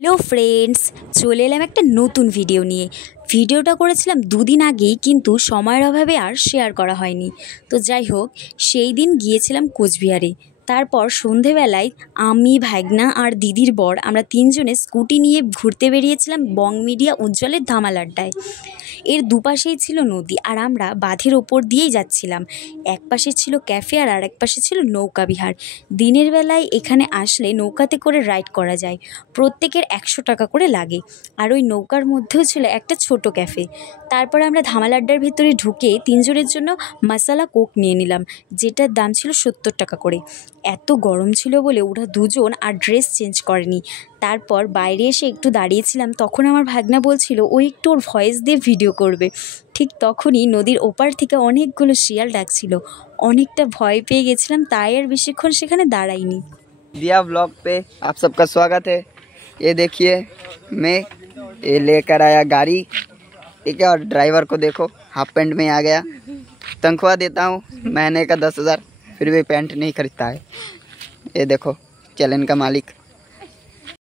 Hello friends, চলে এলাম একটা নতুন ভিডিও নিয়ে। ভিডিওটা করেছিলাম দুদিন আগেই, কিন্তু সময়ের অভাবে আর শেয়ার করা হয়নি। তো যাই হোক, সেই দিন গিয়েছিলাম কোচবিহারে। তারপর সন্ধেবেলায় আমি, ভাগনা আর দিদির বর আমরা তিনজনে স্কুটি নিয়ে ঘুরতে বেরিয়েছিলাম বং মিডিয়া উজ্জ্বলের ধামাল আড্ডায়। এর দুপাশেই ছিল নদী, আর আমরা বাঁধের ওপর দিয়েই যাচ্ছিলাম। এক পাশে ছিল ক্যাফে আর আরেক পাশে ছিল নৌকা বিহার। দিনের বেলায় এখানে আসলে নৌকাতে করে রাইড করা যায়। প্রত্যেকের 100 টাকা করে লাগে। আর ওই নৌকার মধ্যেও ছিল একটা ছোট ক্যাফে। তারপর আমরা ধামাল আড্ডার ভিতরে ঢুকে তিনজনের জন্য মশালা কোক নিয়ে নিলাম, যেটার দাম ছিল 70 টাকা করে। এত গরম ছিল বলে ওরা দুজন আর ড্রেস চেঞ্জ করেনি। তারপর বাইরে এসে একটু দাঁড়িয়েছিলাম, তখন আমার ভাগনা বলছিল ও একটু ওর ভয়েস দিয়ে ভিডিও করবে। ঠিক তখনই নদীর ওপার থেকে অনেকগুলো শিয়াল ডাকছিল। অনেকটা ভয় পেয়ে গেছিলাম, তাই আর বেশিক্ষণ সেখানে দাঁড়াইনি। दिया ब्लॉग पे आप सबका स्वागत है। ये देखिए मैं ये लेकर आया गाड़ी, ठीक है। और ड्राइवर को देखो हाफ पैंट में आ गया। तनख्वाह देता हूँ महीने का 10,000, फिर भी पैंट नहीं खरीदता है। ये देखो चैलेंज का मालिक।